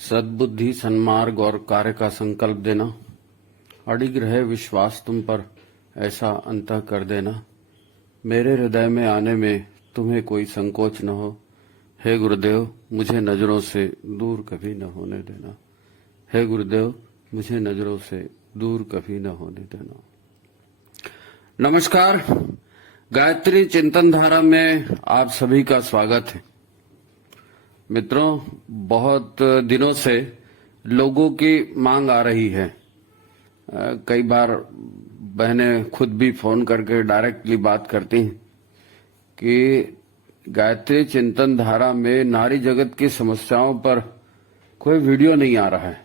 सद्बुद्धि, सन्मार्ग और कार्य का संकल्प देना, अडिग रहे विश्वास तुम पर, ऐसा अंतः कर देना। मेरे हृदय में आने में तुम्हें कोई संकोच न हो। हे गुरुदेव, मुझे नजरों से दूर कभी न होने देना। हे गुरुदेव, मुझे नजरों से दूर कभी न होने देना। नमस्कार, गायत्री चिंतन धारा में आप सभी का स्वागत है। मित्रों, बहुत दिनों से लोगों की मांग आ रही है। कई बार बहनें खुद भी फोन करके डायरेक्टली बात करती हैं कि गायत्री चिंतन धारा में नारी जगत की समस्याओं पर कोई वीडियो नहीं आ रहा है।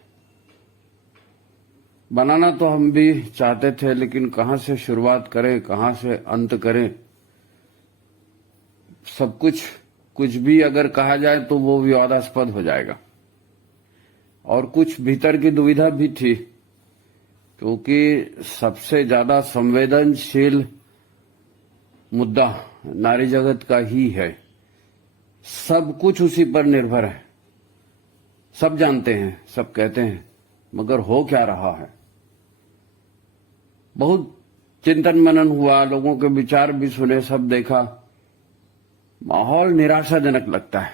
बनाना तो हम भी चाहते थे, लेकिन कहां से शुरुआत करें, कहां से अंत करें। सब कुछ भी अगर कहा जाए तो वो विवादास्पद हो जाएगा। और कुछ भीतर की दुविधा भी थी, क्योंकि सबसे ज्यादा संवेदनशील मुद्दा नारी जगत का ही है। सब कुछ उसी पर निर्भर है। सब जानते हैं, सब कहते हैं, मगर हो क्या रहा है। बहुत चिंतन मनन हुआ, लोगों के विचार भी सुने, सब देखा। माहौल निराशाजनक लगता है।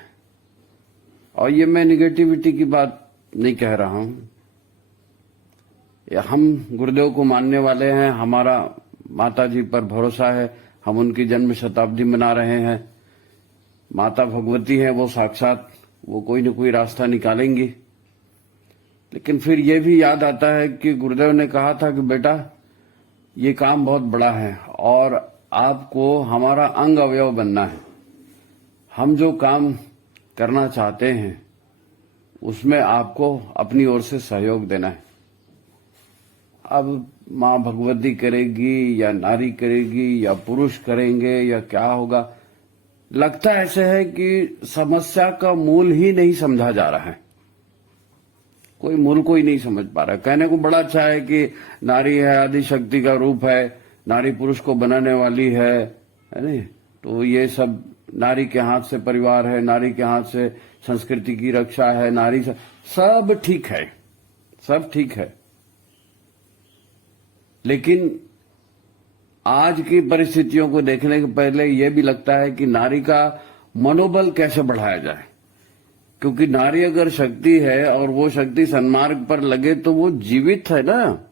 और ये मैं निगेटिविटी की बात नहीं कह रहा हूं। हम गुरुदेव को मानने वाले हैं, हमारा माता जी पर भरोसा है। हम उनकी जन्म शताब्दी मना रहे हैं। माता भगवती है, वो साक्षात, वो कोई न कोई रास्ता निकालेंगी। लेकिन फिर ये भी याद आता है कि गुरुदेव ने कहा था कि बेटा, ये काम बहुत बड़ा है और आपको हमारा अंग अवयव बनना है। हम जो काम करना चाहते हैं उसमें आपको अपनी ओर से सहयोग देना है। अब मां भगवती करेगी या नारी करेगी या पुरुष करेंगे या क्या होगा, लगता ऐसे है कि समस्या का मूल ही नहीं समझा जा रहा है। कोई मूल को ही नहीं समझ पा रहा है। कहने को बड़ा अच्छा है कि नारी है, आदि शक्ति का रूप है, नारी पुरुष को बनाने वाली है नहीं? तो ये सब नारी के हाथ से परिवार है, नारी के हाथ से संस्कृति की रक्षा है, नारी से सब ठीक है, सब ठीक है। लेकिन आज की परिस्थितियों को देखने के पहले यह भी लगता है कि नारी का मनोबल कैसे बढ़ाया जाए। क्योंकि नारी अगर शक्ति है और वो शक्ति सन्मार्ग पर लगे तो वो जीवित है ना।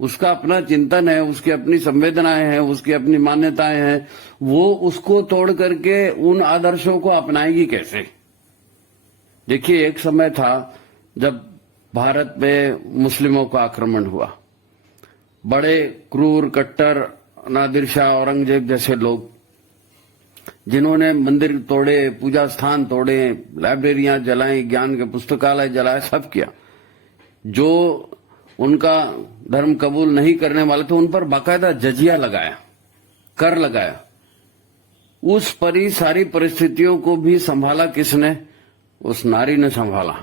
उसका अपना चिंतन है, उसकी अपनी संवेदनाएं हैं, उसकी अपनी मान्यताएं हैं। वो उसको तोड़ करके उन आदर्शों को अपनाएगी कैसे। देखिए, एक समय था जब भारत में मुस्लिमों का आक्रमण हुआ। बड़े क्रूर, कट्टर, नादिर शाह, औरंगजेब जैसे लोग, जिन्होंने मंदिर तोड़े, पूजा स्थान तोड़े, लाइब्रेरियां जलाई, ज्ञान के पुस्तकालय जलाए, सब किया। जो उनका धर्म कबूल नहीं करने वाले थे उन पर बाकायदा जजिया लगाया, कर लगाया। उस परी सारी परिस्थितियों को भी संभाला किसने? उस नारी ने संभाला।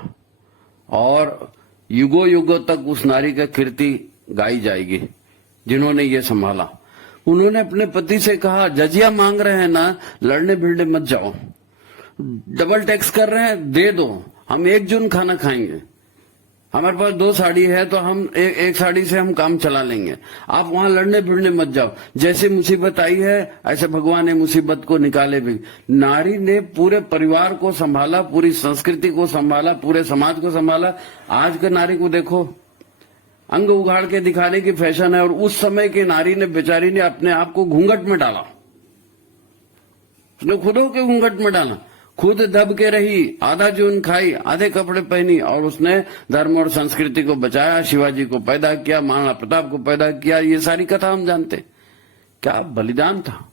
और युगों युगों तक उस नारी का कीर्ति गाई जाएगी जिन्होंने ये संभाला। उन्होंने अपने पति से कहा, जजिया मांग रहे हैं ना, लड़ने भिड़ने मत जाओ। डबल टैक्स कर रहे हैं, दे दो, हम एक जून खाना खाएंगे। हमारे पास 2 साड़ी है तो हम एक साड़ी से हम काम चला लेंगे। आप वहां लड़ने भिड़ने मत जाओ। जैसे मुसीबत आई है ऐसे भगवान ने मुसीबत को निकाले भी। नारी ने पूरे परिवार को संभाला, पूरी संस्कृति को संभाला, पूरे समाज को संभाला। आज के नारी को देखो, अंग उगाड़ के दिखाने की फैशन है। और उस समय की नारी ने, बेचारी ने अपने आप को घूंघट में डाला। उसने खुद के घूंघट में डाला, खुद दब के रही, आधा जून खाई, आधे कपड़े पहनी, और उसने धर्म और संस्कृति को बचाया, शिवाजी को पैदा किया, महाराणा प्रताप को पैदा किया। ये सारी कथा हम जानते। क्या बलिदान था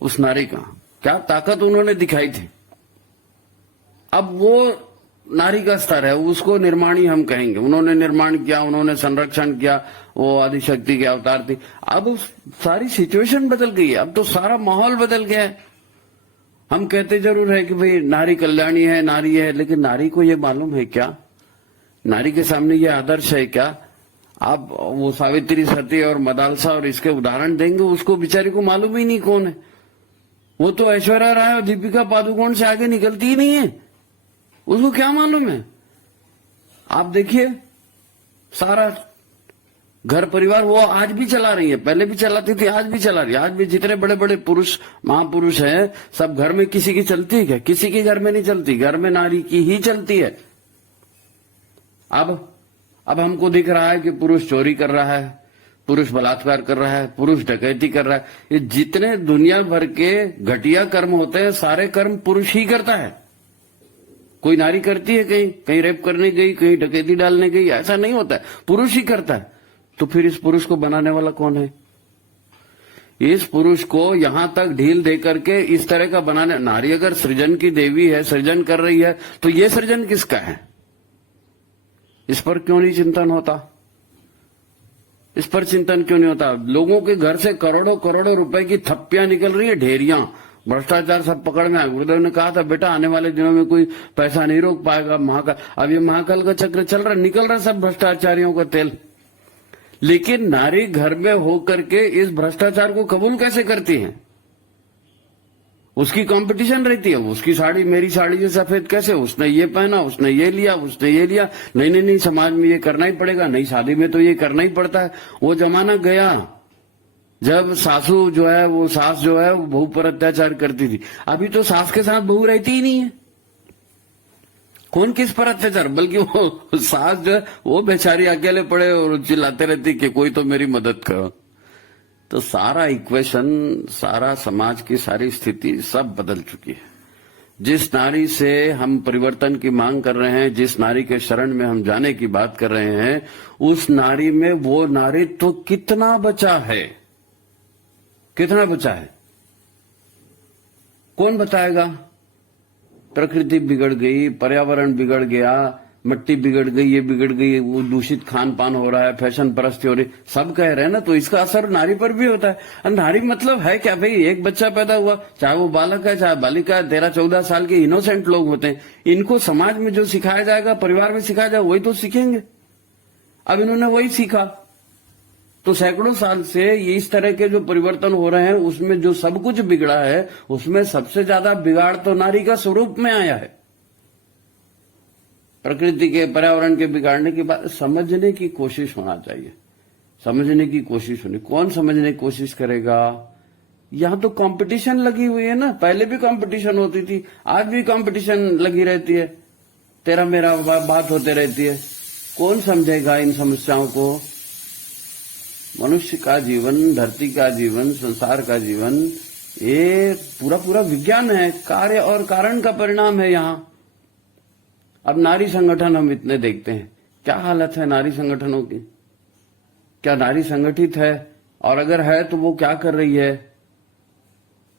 उस नारी का, क्या ताकत उन्होंने दिखाई थी। अब वो नारी का स्तर है, उसको निर्माणी हम कहेंगे। उन्होंने निर्माण किया, उन्होंने संरक्षण किया, वो आदिशक्ति के अवतार थी। अब सारी सिचुएशन बदल गई है, अब तो सारा माहौल बदल गया है। हम कहते जरूर है कि भाई नारी कल्याणी है, नारी है, लेकिन नारी को ये मालूम है क्या? नारी के सामने ये आदर्श है क्या? आप वो सावित्री, सती और मदालसा और इसके उदाहरण देंगे, उसको बेचारी को मालूम ही नहीं कौन है। वो तो ऐश्वर्या राय और दीपिका पादुकोण से आगे निकलती ही नहीं है। उसको क्या मालूम है? आप देखिए, सारा घर परिवार वो आज भी चला रही है, पहले भी चलाती थी, आज भी चला रही है। आज भी जितने बड़े बड़े पुरुष महापुरुष हैं, सब घर में किसी की चलती है क्या? किसी के घर में नहीं चलती, घर में नारी की ही चलती है। अब हमको दिख रहा है कि पुरुष चोरी कर रहा है, पुरुष बलात्कार कर रहा है, पुरुष डकैती कर रहा है। ये जितने दुनिया भर के घटिया कर्म होते हैं, सारे कर्म पुरुष ही करता है। कोई नारी करती है? कहीं रेप करने गई, कहीं डकैती डालने गई, ऐसा नहीं होता है, पुरुष ही करता है। तो फिर इस पुरुष को बनाने वाला कौन है? इस पुरुष को यहां तक ढील दे करके इस तरह का बनाने, नारी अगर सृजन की देवी है, सृजन कर रही है, तो ये सृजन किसका है? इस पर क्यों नहीं चिंतन होता? इस पर चिंतन क्यों नहीं होता? लोगों के घर से करोड़ों करोड़ों रुपए की थप्पियां निकल रही है, ढेरियां, भ्रष्टाचार सब पकड़ में आए। गुरुदेव ने कहा था, बेटा आने वाले दिनों में कोई पैसा नहीं रोक पाएगा महाकाल। अब ये महाकाल का चक्र चल रहा, निकल रहा सब भ्रष्टाचारियों का तेल। लेकिन नारी घर में होकर के इस भ्रष्टाचार को कबूल कैसे करती है? उसकी कंपटीशन रहती है, उसकी साड़ी मेरी साड़ी से सफेद कैसे, उसने ये पहना, उसने ये लिया, उसने ये लिया, नहीं, समाज में ये करना ही पड़ेगा, नहीं शादी में तो ये करना ही पड़ता है। वो जमाना गया जब सासू जो है, वो सास जो है वो बहू पर अत्याचार करती थी। अभी तो सास के साथ बहू रहती ही नहीं है। कौन किस पर अत्याचार, बल्कि वो सास जो है वो बेचारी अकेले पड़े और चिल्लाते रहती कि कोई तो मेरी मदद करो। तो सारा इक्वेशन, सारा समाज की सारी स्थिति सब बदल चुकी है। जिस नारी से हम परिवर्तन की मांग कर रहे हैं, जिस नारी के शरण में हम जाने की बात कर रहे हैं, उस नारी में वो नारीत्व तो कितना बचा है? कितना बचा है? कौन बताएगा? प्रकृति बिगड़ गई, पर्यावरण बिगड़ गया, मिट्टी बिगड़ गई, ये बिगड़ गई, वो दूषित खान पान हो रहा है, फैशन परस्ती हो रही, सब कह रहे हैं ना। तो इसका असर नारी पर भी होता है। नारी मतलब है क्या भाई? एक बच्चा पैदा हुआ, चाहे वो बालक है चाहे बालिका है, 13-14 साल के इनोसेंट लोग होते हैं। इनको समाज में जो सिखाया जाएगा, परिवार में सिखाया जाएगा, वही तो सीखेंगे। अब इन्होंने वही सीखा, तो सैकड़ों साल से ये इस तरह के जो परिवर्तन हो रहे हैं, उसमें जो सब कुछ बिगड़ा है, उसमें सबसे ज्यादा बिगाड़ तो नारी का स्वरूप में आया है। प्रकृति के, पर्यावरण के बिगाड़ने की बात समझने की कोशिश होना चाहिए, समझने की कोशिश होनी। कौन समझने की कोशिश करेगा? यहां तो कंपटीशन लगी हुई है ना। पहले भी कंपटीशन होती थी, आज भी कंपटीशन लगी रहती है, तेरा मेरा बात होते रहती है। कौन समझेगा इन समस्याओं को? मनुष्य का जीवन, धरती का जीवन, संसार का जीवन, ये पूरा विज्ञान है, कार्य और कारण का परिणाम है यहाँ। अब नारी संगठन हम इतने देखते हैं, क्या हालत है नारी संगठनों की? क्या नारी संगठित है? और अगर है तो वो क्या कर रही है?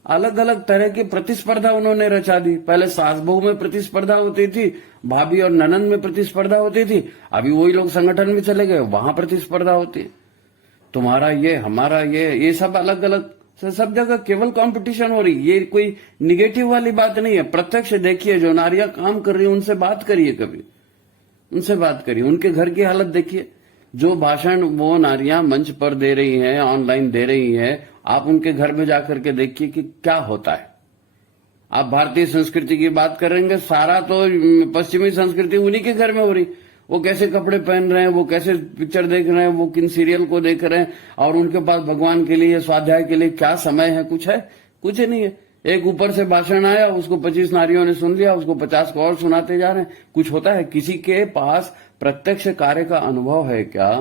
अलग अलग तरह की प्रतिस्पर्धा उन्होंने रचा दी। पहले सास बहू में प्रतिस्पर्धा होती थी, भाभी और ननंद में प्रतिस्पर्धा होती थी। अभी वही लोग संगठन में चले गए, वहां प्रतिस्पर्धा होती है, तुम्हारा ये, हमारा ये सब अलग अलग, सब जगह केवल कंपटीशन हो रही। ये कोई निगेटिव वाली बात नहीं है। प्रत्यक्ष देखिए, जो नारियां काम कर रही है उनसे बात करिए, कभी उनसे बात करिए, उनके घर की हालत देखिए। जो भाषण वो नारियां मंच पर दे रही हैं, ऑनलाइन दे रही हैं, आप उनके घर में जाकर के देखिए कि क्या होता है। आप भारतीय संस्कृति की बात करेंगे, सारा तो पश्चिमी संस्कृति उन्हीं के घर में हो रही। वो कैसे कपड़े पहन रहे हैं, वो कैसे पिक्चर देख रहे हैं, वो किन सीरियल को देख रहे हैं, और उनके पास भगवान के लिए, स्वाध्याय के लिए क्या समय है? कुछ नहीं है। एक ऊपर से भाषण आया, उसको 25 नारियों ने सुन लिया, उसको 50 को और सुनाते जा रहे हैं। कुछ होता है? किसी के पास प्रत्यक्ष कार्य का अनुभव है क्या?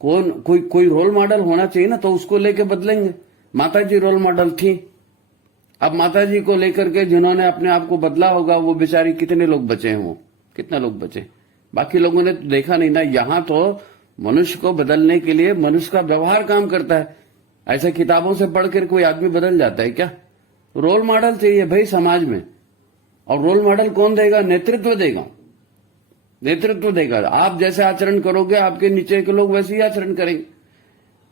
कोई रोल मॉडल होना चाहिए ना, तो उसको लेके बदलेंगे। माता जी रोल मॉडल थी, अब माता जी को लेकर के जिन्होंने अपने आप को बदला होगा, वो बेचारी कितने लोग बचे हैं? वो कितने लोग बचे? बाकी लोगों ने तो देखा नहीं ना। यहां तो मनुष्य को बदलने के लिए मनुष्य का व्यवहार काम करता है। ऐसे किताबों से पढ़कर कोई आदमी बदल जाता है क्या? रोल मॉडल चाहिए भाई समाज में। और रोल मॉडल कौन देगा? नेतृत्व देगा, नेतृत्व देगा। आप जैसे आचरण करोगे, आपके नीचे के लोग वैसे ही आचरण करेंगे।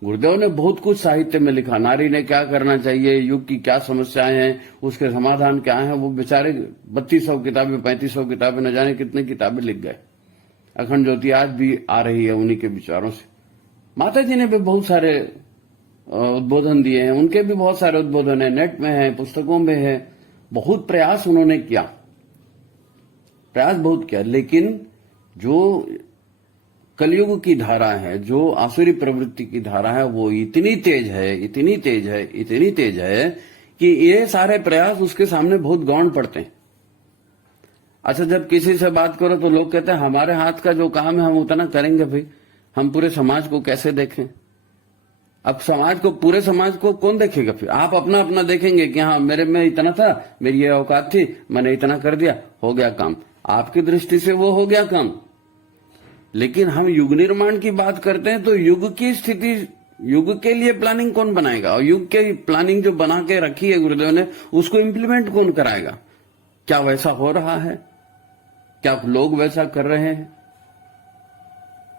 गुरुदेव ने बहुत कुछ साहित्य में लिखा, नारी ने क्या करना चाहिए, युग की क्या समस्याएं हैं, उसके समाधान क्या हैं। वो बेचारे 3200 किताबें, 3500 किताबें, न जाने कितनी किताबें लिख गए। अखंड ज्योति आज भी आ रही है उन्हीं के विचारों से। माता जी ने भी बहुत सारे उद्बोधन दिए हैं, उनके भी बहुत सारे उद्बोधन है, नेट में है, पुस्तकों में है। बहुत प्रयास उन्होंने किया, प्रयास बहुत किया, लेकिन जो कलयुग की धारा है, जो आसुरी प्रवृत्ति की धारा है, वो इतनी तेज है, इतनी तेज है, इतनी तेज है कि ये सारे प्रयास उसके सामने बहुत गौण पड़ते हैं। अच्छा, जब किसी से बात करो तो लोग कहते हैं हमारे हाथ का जो काम है हम उतना करेंगे भाई, हम पूरे समाज को कैसे देखें? अब समाज को, पूरे समाज को कौन देखेगा? फिर आप अपना अपना देखेंगे कि हाँ मेरे में इतना था, मेरी ये औकात थी, मैंने इतना कर दिया, हो गया काम। आपकी दृष्टि से वो हो गया काम। लेकिन हम युग निर्माण की बात करते हैं तो युग की स्थिति, युग के लिए प्लानिंग कौन बनाएगा? और युग के प्लानिंग जो बना के रखी है गुरुदेव ने, उसको इम्प्लीमेंट कौन कराएगा? क्या वैसा हो रहा है? क्या लोग वैसा कर रहे हैं?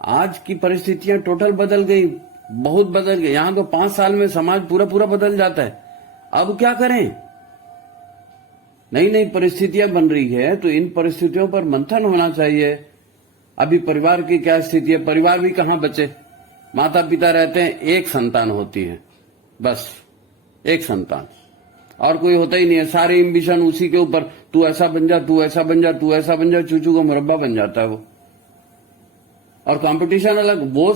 आज की परिस्थितियां टोटल बदल गई, बहुत बदल गई। यहां तो 5 साल में समाज पूरा पूरा बदल जाता है। अब क्या करें? नई नई परिस्थितियां बन रही है, तो इन परिस्थितियों पर मंथन होना चाहिए। अभी परिवार की क्या स्थिति है? परिवार भी कहां बचे? माता पिता रहते हैं, एक संतान होती है, बस एक संतान, और कोई होता ही नहीं है। सारे एम्बिशन उसी के ऊपर, तू ऐसा बन जा, तू ऐसा बन जा, तू ऐसा बन जा, चूचू का मुरब्बा बन जाता है वो। और कंपटीशन अलग। वो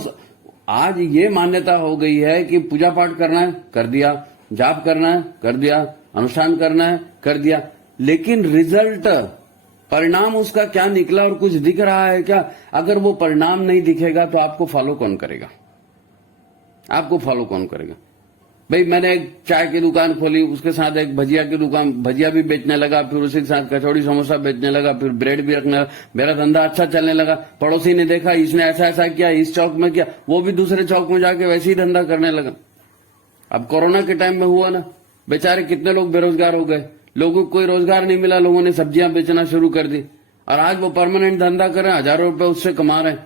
आज ये मान्यता हो गई है कि पूजा पाठ करना है, कर दिया, जाप करना है, कर दिया, अनुष्ठान करना है, कर दिया, लेकिन रिजल्ट, परिणाम उसका क्या निकला और कुछ दिख रहा है क्या? अगर वो परिणाम नहीं दिखेगा तो आपको फॉलो कौन करेगा? आपको फॉलो कौन करेगा? भाई मैंने एक चाय की दुकान खोली, उसके साथ एक भजिया की दुकान, भजिया भी बेचने लगा, फिर उसी के साथ कचौड़ी समोसा बेचने लगा, फिर ब्रेड भी रखने लगा, मेरा धंधा अच्छा चलने लगा। पड़ोसी ने देखा इसने ऐसा ऐसा किया, इस चौक में किया, वो भी दूसरे चौक में जाके वैसे ही धंधा करने लगा। अब कोरोना के टाइम में हुआ ना, बेचारे कितने लोग बेरोजगार हो गए, लोगों को कोई रोजगार नहीं मिला, लोगों ने सब्जियां बेचना शुरू कर दी, और आज वो परमानेंट धंधा कर रहे हैं, हजारों रुपए उससे कमा रहे हैं।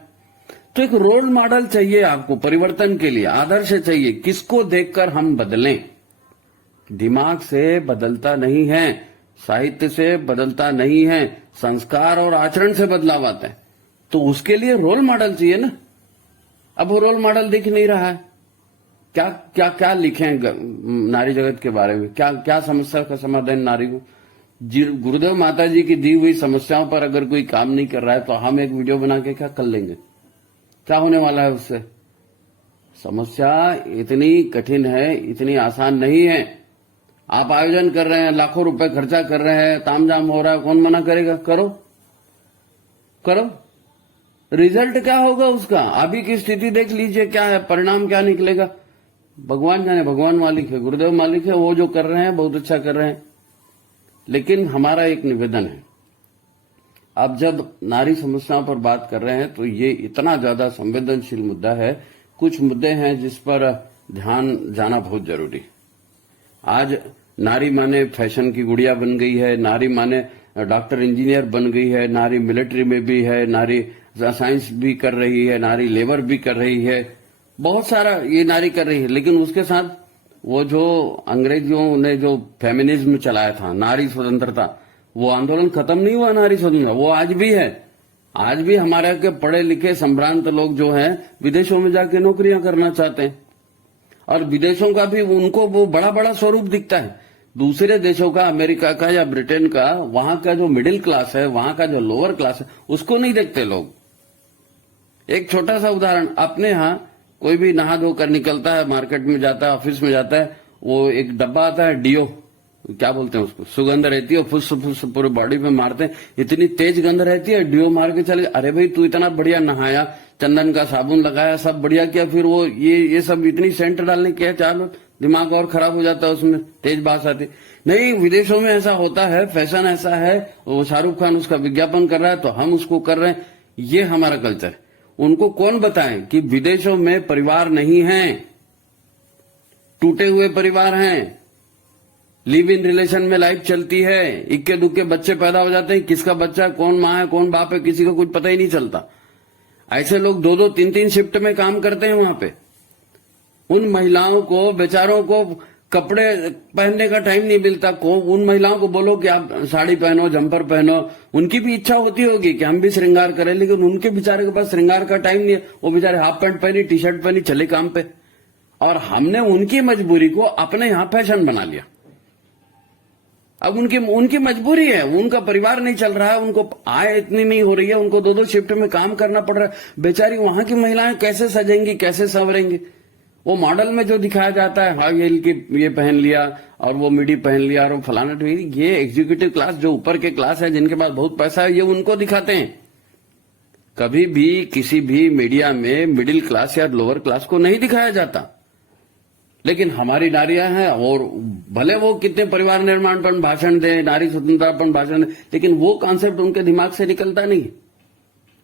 तो एक रोल मॉडल चाहिए आपको परिवर्तन के लिए, आदर्श चाहिए। किसको देखकर हम बदलें? दिमाग से बदलता नहीं है, साहित्य से बदलता नहीं है, संस्कार और आचरण से बदलाव आता है। तो उसके लिए रोल मॉडल चाहिए ना। अब वो रोल मॉडल दिख नहीं रहा है। क्या क्या क्या लिखे नारी जगत के बारे में? क्या क्या समस्या का समाधान नारी को? गुरुदेव माता जी की दी हुई समस्याओं पर अगर कोई काम नहीं कर रहा है तो हम एक वीडियो बना के क्या कर लेंगे? क्या होने वाला है उससे? समस्या इतनी कठिन है, इतनी आसान नहीं है। आप आयोजन कर रहे हैं, लाखों रुपए खर्चा कर रहे हैं, तामझाम हो रहा है, कौन मना करेगा? करो करो। रिजल्ट क्या होगा उसका? अभी की स्थिति देख लीजिए, क्या है परिणाम, क्या निकलेगा? भगवान जाने, भगवान मालिक है, गुरुदेव मालिक है, वो जो कर रहे हैं बहुत अच्छा कर रहे हैं। लेकिन हमारा एक निवेदन है, अब जब नारी समस्याओं पर बात कर रहे हैं तो ये इतना ज्यादा संवेदनशील मुद्दा है, कुछ मुद्दे हैं जिस पर ध्यान जाना बहुत जरूरी। आज नारी माने फैशन की गुड़िया बन गई है, नारी माने डॉक्टर इंजीनियर बन गई है, नारी मिलिट्री में भी है, नारी साइंस भी कर रही है, नारी लेबर भी कर रही है, बहुत सारा ये नारी कर रही है। लेकिन उसके साथ वो जो अंग्रेजों ने जो फेमिनिज्म चलाया था, नारी स्वतंत्रता, वो आंदोलन खत्म नहीं हुआ। नारी स्वतंत्रता वो आज भी है। आज भी हमारे के पढ़े लिखे संभ्रांत लोग जो हैं विदेशों में जाके नौकरियां करना चाहते हैं, और विदेशों का भी उनको वो बड़ा बड़ा स्वरूप दिखता है। दूसरे देशों का, अमेरिका का या ब्रिटेन का, वहां का जो मिडिल क्लास है, वहां का जो लोअर क्लास है, उसको नहीं देखते लोग। एक छोटा सा उदाहरण, अपने यहाँ कोई भी नहा धोकर निकलता है, मार्केट में जाता है, ऑफिस में जाता है, वो एक डब्बा आता है डियो, क्या बोलते हैं उसको, सुगंध रहती है, फुस फुस पूरे बॉडी में मारते हैं, इतनी तेज गंध रहती है, डियो मार के चले। अरे भाई तू इतना बढ़िया नहाया, चंदन का साबुन लगाया, सब बढ़िया किया, फिर वो ये सब इतनी सेंट डालने के चालो, दिमाग और खराब हो जाता है, उसमें तेज बास आती नहीं। विदेशों में ऐसा होता है, फैशन ऐसा है, वो शाहरुख खान उसका विज्ञापन कर रहा है तो हम उसको कर रहे हैं। ये हमारा कल्चर है। उनको कौन बताए कि विदेशों में परिवार नहीं है, टूटे हुए परिवार हैं, लिव इन रिलेशन में लाइफ चलती है, इक्के दुक्के बच्चे पैदा हो जाते हैं, किसका बच्चा, कौन माँ है, कौन बाप है, किसी को कुछ पता ही नहीं चलता। ऐसे लोग 2-2, 3-3 शिफ्ट में काम करते हैं वहां पे। उन महिलाओं को, बेचारों को कपड़े पहनने का टाइम नहीं मिलता। उन महिलाओं को बोलो कि आप साड़ी पहनो, जंपर पहनो, उनकी भी इच्छा होती होगी कि हम भी श्रृंगार करें, लेकिन उनके बेचारे के पास श्रृंगार का टाइम नहीं है। वो बेचारे हाफ पैंट पहनी, टी शर्ट पहनी, चले काम पे। और हमने उनकी मजबूरी को अपने यहां फैशन बना लिया। अब उनकी उनकी मजबूरी है, उनका परिवार नहीं चल रहा है, उनको आय इतनी नहीं हो रही है, उनको 2-2 शिफ्ट में काम करना पड़ रहा है। बेचारी वहां की महिलाएं कैसे सजेंगी, कैसे संवरेंगी? वो मॉडल में जो दिखाया जाता है, हाई हील की ये पहन लिया और वो मिडी पहन लिया और वो फलाना, ये एग्जीक्यूटिव क्लास जो ऊपर के क्लास है, जिनके पास बहुत पैसा है, ये उनको दिखाते हैं। कभी भी किसी भी मीडिया में मिडिल क्लास या लोअर क्लास को नहीं दिखाया जाता। लेकिन हमारी नारियां हैं, और भले वो कितने परिवार निर्माण पर भाषण दें, नारी स्वतंत्रता पर भाषण दें, लेकिन वो कॉन्सेप्ट उनके दिमाग से निकलता नहीं।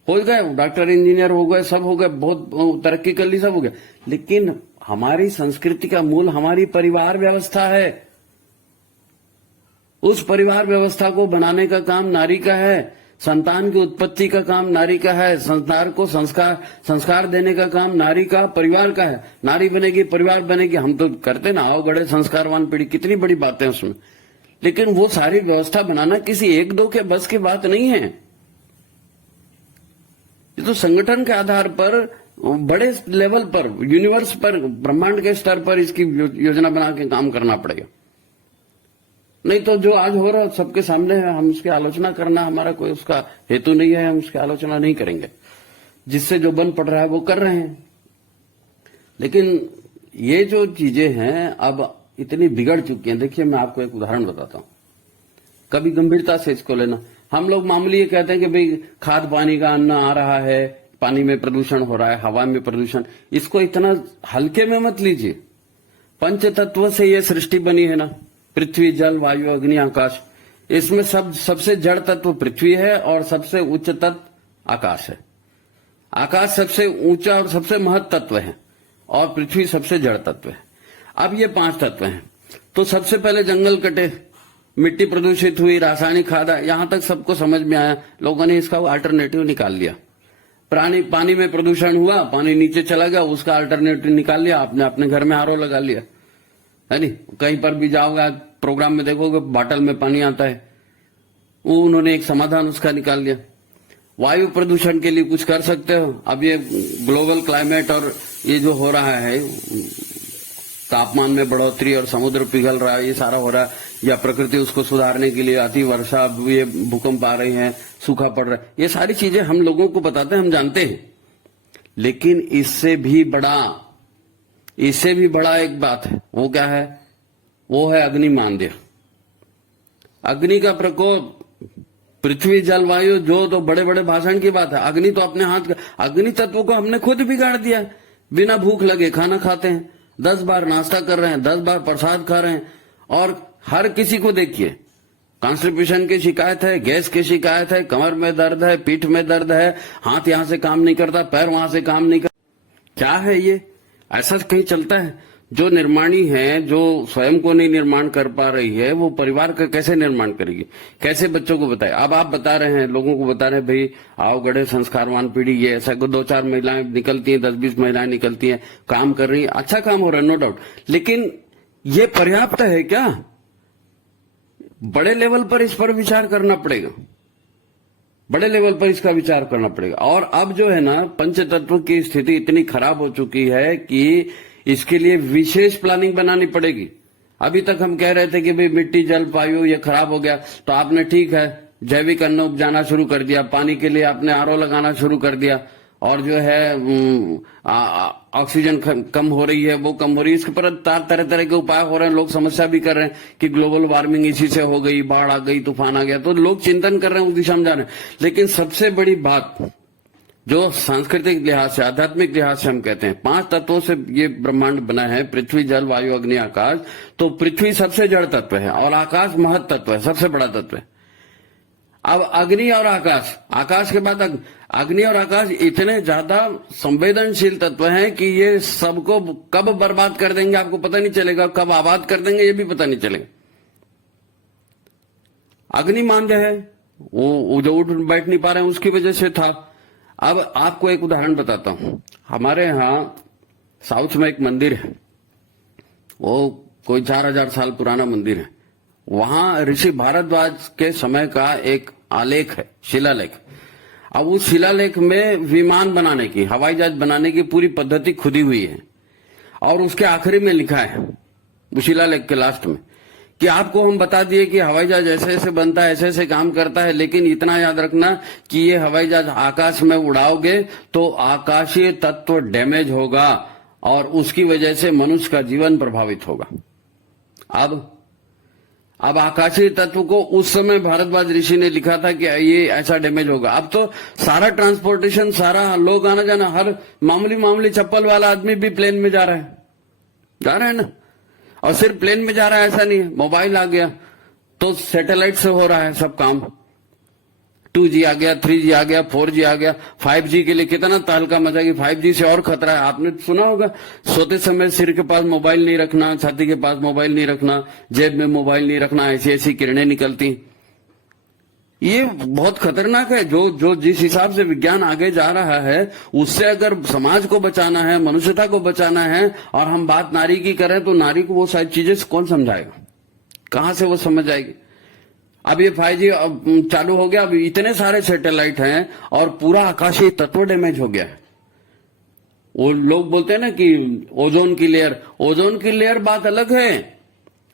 हो गए डॉक्टर, इंजीनियर हो गए, सब हो गए, बहुत तरक्की कर ली, सब हो गया, लेकिन हमारी संस्कृति का मूल हमारी परिवार व्यवस्था है। उस परिवार व्यवस्था को बनाने का काम नारी का है, संतान की उत्पत्ति का काम नारी का है, संतान को संस्कार देने का काम नारी का, परिवार का है। नारी बनेगी, परिवार बनेगी, हम तो करते ना, आओ गढ़े संस्कारवान पीढ़ी, कितनी बड़ी बातें हैं उसमें। लेकिन वो सारी व्यवस्था बनाना किसी 1-2 के बस की बात नहीं है। ये तो संगठन के आधार पर, बड़े लेवल पर, यूनिवर्स पर, ब्रह्मांड के स्तर पर इसकी योजना बना के काम करना पड़ेगा। नहीं तो जो आज हो रहा है सबके सामने है, हम उसकी आलोचना करना हमारा कोई उसका हेतु नहीं है, हम उसकी आलोचना नहीं करेंगे। जिससे जो बन पड़ रहा है वो कर रहे हैं। लेकिन ये जो चीजें हैं अब इतनी बिगड़ चुकी हैं। देखिए, मैं आपको एक उदाहरण बताता हूं, कभी गंभीरता से इसको लेना। हम लोग मामूली ये कहते हैं कि भाई खाद पानी का अन्न आ रहा है, पानी में प्रदूषण हो रहा है, हवा में प्रदूषण, इसको इतना हल्के में मत लीजिए। पंच तत्व से ये सृष्टि बनी है ना, पृथ्वी, जल, वायु, अग्नि, आकाश। इसमें सबसे जड़ तत्व पृथ्वी है और सबसे उच्च तत्व आकाश है। आकाश सबसे ऊंचा और सबसे महत्व तत्व है और पृथ्वी सबसे जड़ तत्व है। अब ये 5 तत्व हैं। तो सबसे पहले जंगल कटे, मिट्टी प्रदूषित हुई, रासायनिक खाद, यहां तक सबको समझ में आया, लोगों ने इसका अल्टरनेटिव निकाल लिया। पानी में प्रदूषण हुआ, पानी नीचे चला गया, उसका अल्टरनेटिव निकाल लिया, आपने अपने घर में आरओ लगा लिया, है नहीं? कहीं पर भी जाओगे, प्रोग्राम में देखोगे बॉटल में पानी आता है, वो उन्होंने एक समाधान उसका निकाल लिया। वायु प्रदूषण के लिए कुछ कर सकते हो? अब ये ग्लोबल क्लाइमेट और ये जो हो रहा है, तापमान में बढ़ोतरी और समुद्र पिघल रहा है, ये सारा हो रहा है, या प्रकृति उसको सुधारने के लिए अति वर्षा, ये भूकंप आ रहे हैं, सूखा पड़ रहा है, ये सारी चीजें हम लोगों को बताते हैं, हम जानते हैं। लेकिन इससे भी बड़ा एक बात है, वो क्या है? वो है अग्नि मांद्य। अग्नि का प्रकोप, पृथ्वी, जल, वायु, जो तो बड़े बड़े भाषण की बात है, अग्नि तो अपने हाथ का, अग्नि तत्व को हमने खुद बिगाड़ दिया। बिना भूख लगे खाना खाते हैं, 10 बार नाश्ता कर रहे हैं, 10 बार प्रसाद खा रहे हैं, और हर किसी को देखिए कॉन्स्टिपेशन की शिकायत है, गैस की शिकायत है, कमर में दर्द है, पीठ में दर्द है, हाथ यहां से काम नहीं करता, पैर वहां से काम नहीं करता। क्या है ये? ऐसा कहीं चलता है? जो निर्माणी है, जो स्वयं को नहीं निर्माण कर पा रही है, वो परिवार का कैसे निर्माण करेगी? कैसे बच्चों को बताए? अब आप बता रहे हैं, लोगों को बता रहे हैं, भाई आओ गढ़े संस्कारवान पीढ़ी, ये ऐसा 2-4 महिलाएं निकलती हैं, 10-20 महिलाएं निकलती हैं, काम कर रही हैं, अच्छा काम हो रहा है, नो डाउट। लेकिन ये पर्याप्त है क्या? बड़े लेवल पर इस पर विचार करना पड़ेगा, बड़े लेवल पर इसका विचार करना पड़ेगा। और अब जो है ना, पंचतत्व की स्थिति इतनी खराब हो चुकी है कि इसके लिए विशेष प्लानिंग बनानी पड़ेगी। अभी तक हम कह रहे थे कि भाई मिट्टी, जल, वायु ये खराब हो गया, तो आपने ठीक है जैविक अन्न उपजाना शुरू कर दिया, पानी के लिए आपने आरओ लगाना शुरू कर दिया, और जो है ऑक्सीजन कम हो रही है, वो कम हो रही है, इसके पर तरह तरह के उपाय हो रहे हैं। लोग समस्या भी कर रहे हैं कि ग्लोबल वार्मिंग इसी से हो गई, बाढ़ आ गई, तूफान आ गया, तो लोग चिंतन कर रहे हैं, उस दिशा में जा रहे हैं। लेकिन सबसे बड़ी बात जो सांस्कृतिक लिहाज से, आध्यात्मिक लिहाज से हम कहते हैं, 5 तत्वों से ये ब्रह्मांड बना है, पृथ्वी, जल, वायु, अग्नि, आकाश। तो पृथ्वी सबसे जड़ तत्व है और आकाश महत्व तत्व है, सबसे बड़ा तत्व है। अब अग्नि और आकाश के बाद अग्नि और आकाश इतने ज्यादा संवेदनशील तत्व हैं कि ये सबको कब बर्बाद कर देंगे आपको पता नहीं चलेगा, कब आबाद कर देंगे ये भी पता नहीं चलेगा। अग्नि मांद्य है, वो जो उठ बैठ नहीं पा रहे हैं उसकी वजह से था। अब आपको एक उदाहरण बताता हूं। हमारे यहां साउथ में एक मंदिर है, वो कोई 4000 साल पुराना मंदिर है। वहां ऋषि भारद्वाज के समय का एक आलेख है, शिलालेख। अब उस शिलालेख में विमान बनाने की, हवाई जहाज बनाने की पूरी पद्धति खुदी हुई है, और उसके आखिरी में लिखा है, उस शिलालेख के लास्ट में, कि आपको हम बता दिए कि हवाई जहाज ऐसे ऐसे बनता है, ऐसे ऐसे काम करता है, लेकिन इतना याद रखना कि ये हवाई जहाज आकाश में उड़ाओगे तो आकाशीय तत्व डैमेज होगा और उसकी वजह से मनुष्य का जीवन प्रभावित होगा। अब आकाशीय तत्व को उस समय भारद्वाज ऋषि ने लिखा था कि ये ऐसा डैमेज होगा। अब तो सारा ट्रांसपोर्टेशन, सारा लोग आना जाना, हर मामूली चप्पल वाला आदमी भी प्लेन में जा रहा है ना। और सिर्फ प्लेन में जा रहा है ऐसा नहीं है, मोबाइल आ गया तो सैटेलाइट से हो रहा है सब काम। 2G आ गया, 3G आ गया, 4G आ गया, 5G के लिए कितना तहलका मचा कि 5G से और खतरा है। आपने सुना होगा, सोते समय सिर के पास मोबाइल नहीं रखना, छाती के पास मोबाइल नहीं रखना, जेब में मोबाइल नहीं रखना, ऐसी ऐसी किरणें निकलती। ये बहुत खतरनाक है। जो जिस हिसाब से विज्ञान आगे जा रहा है, उससे अगर समाज को बचाना है, मनुष्यता को बचाना है, और हम बात नारी की करें तो नारी को वो सारी चीजें कौन समझाएगा, कहां से वो समझ आएगी। अब ये 5G चालू हो गया, अब इतने सारे सैटेलाइट हैं और पूरा आकाशीय तत्व डैमेज हो गया है। वो लोग बोलते हैं ना कि ओजोन की लेयर बात अलग है।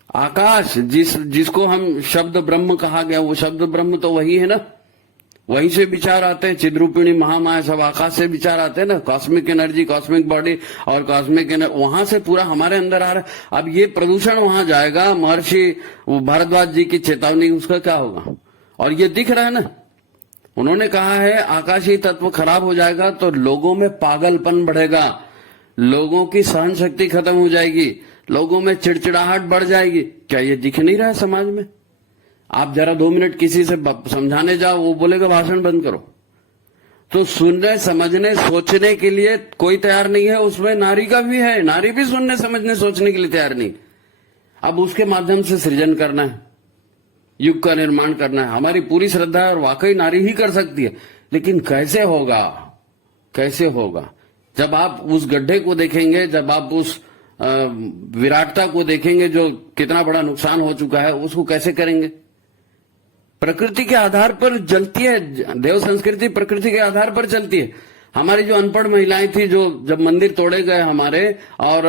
आकाश जिसको हम शब्द ब्रह्म कहा गया, वो शब्द ब्रह्म तो वही है ना, वहीं से विचार आते हैं। चिद्रूपिणी, महामाया, सब आकाश से विचार आते हैं ना। कॉस्मिक एनर्जी, कॉस्मिक बॉडी और कॉस्मिक एनर्जी वहां से पूरा हमारे अंदर आ रहा है। अब ये प्रदूषण वहां जाएगा, महर्षि भारद्वाज जी की चेतावनी, उसका क्या होगा। और ये दिख रहा है ना, उन्होंने कहा है आकाशीय तत्व खराब हो जाएगा तो लोगों में पागलपन बढ़ेगा, लोगों की सहन शक्ति खत्म हो जाएगी, लोगों में चिड़चिड़ाहट बढ़ जाएगी। क्या ये दिख नहीं रहा है समाज में? आप जरा 2 मिनट किसी से समझाने जाओ, वो बोलेगा भाषण बंद करो। तो सुनने, समझने, सोचने के लिए कोई तैयार नहीं है। उसमें नारी का भी है, नारी भी सुनने, समझने, सोचने के लिए तैयार नहीं। अब उसके माध्यम से सृजन करना है, युग का निर्माण करना है। हमारी पूरी श्रद्धा है और वाकई नारी ही कर सकती है, लेकिन कैसे होगा। जब आप उस गड्ढे को देखेंगे, जब आप उस विराटता को देखेंगे जो कितना बड़ा नुकसान हो चुका है, उसको कैसे करेंगे। प्रकृति के आधार पर चलती है, देव संस्कृति प्रकृति के आधार पर चलती है। हमारी जो अनपढ़ महिलाएं थी, जो जब मंदिर तोड़े गए हमारे और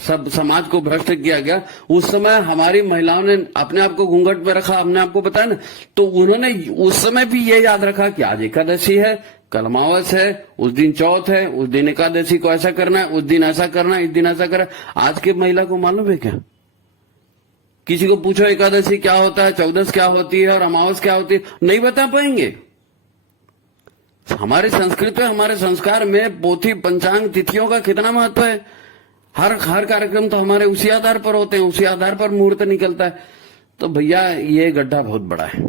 सब समाज को भ्रष्ट किया गया, उस समय हमारी महिलाओं ने अपने आप को घूंघट में रखा, हमने आपको बताया ना। तो उन्होंने उस समय भी ये याद रखा कि आज एकादशी है, कल अमावस है, उस दिन चौथ है, उस दिन एकादशी को ऐसा करना है, उस दिन ऐसा करना है, इस दिन ऐसा करना है। आज की महिला को मालूम है क्या? किसी को पूछो एकादशी क्या होता है, चौदस क्या होती है और अमावस क्या होती है, नहीं बता पाएंगे। हमारी संस्कृति, हमारे संस्कार में पोथी, पंचांग, तिथियों का कितना महत्व है। हर कार्यक्रम तो हमारे उसी आधार पर होते हैं, उसी आधार पर मुहूर्त निकलता है। तो भैया ये गड्ढा बहुत बड़ा है,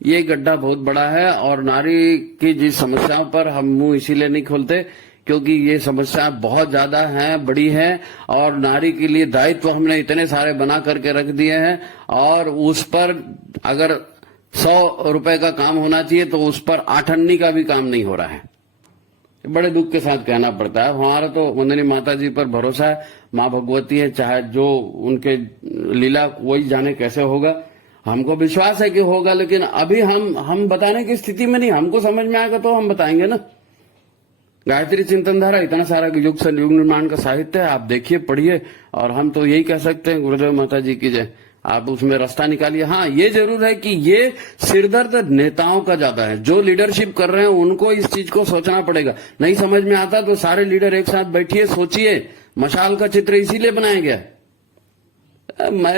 ये गड्ढा बहुत बड़ा है। और नारी की जिस समस्याओं पर हम मुंह इसीलिए नहीं खोलते क्योंकि ये समस्या बहुत ज्यादा है, बड़ी है, और नारी के लिए दायित्व हमने इतने सारे बना करके रख दिए हैं। और उस पर अगर 100 रुपए का काम होना चाहिए तो उस पर 8 अन्नी का भी काम नहीं हो रहा है। बड़े दुख के साथ कहना पड़ता है। हमारा तो वंदनी माता जी पर भरोसा है, माँ भगवती है, चाहे जो उनके लीला वही जाने कैसे होगा। हमको विश्वास है कि होगा, लेकिन अभी हम बताने की स्थिति में नहीं। हमको समझ में आएगा तो हम बताएंगे ना। गायत्री चिंतन धारा इतना सारा युग निर्माण का साहित्य है, आप देखिए, पढ़िए, और हम तो यही कह सकते हैं गुरुदेव माता जी की जय। आप उसमें रास्ता निकालिए। हाँ, ये जरूर है कि ये सिरदर्द नेताओं का ज्यादा है, जो लीडरशिप कर रहे हैं उनको इस चीज को सोचना पड़ेगा। नहीं समझ में आता तो सारे लीडर एक साथ बैठिए, सोचिए। मशाल का चित्र इसीलिए बनाया गया।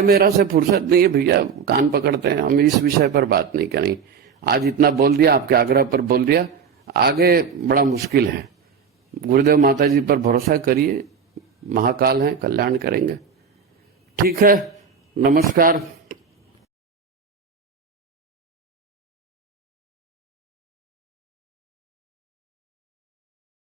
मेरा से फुर्सत नहीं है भैया, कान पकड़ते हैं, हम इस विषय पर बात नहीं करेंगे। आज इतना बोल दिया, आपके आग्रह पर बोल दिया, आगे बड़ा मुश्किल है। गुरुदेव माता जी पर भरोसा करिए, महाकाल हैं, कल्याण करेंगे। ठीक है, नमस्कार।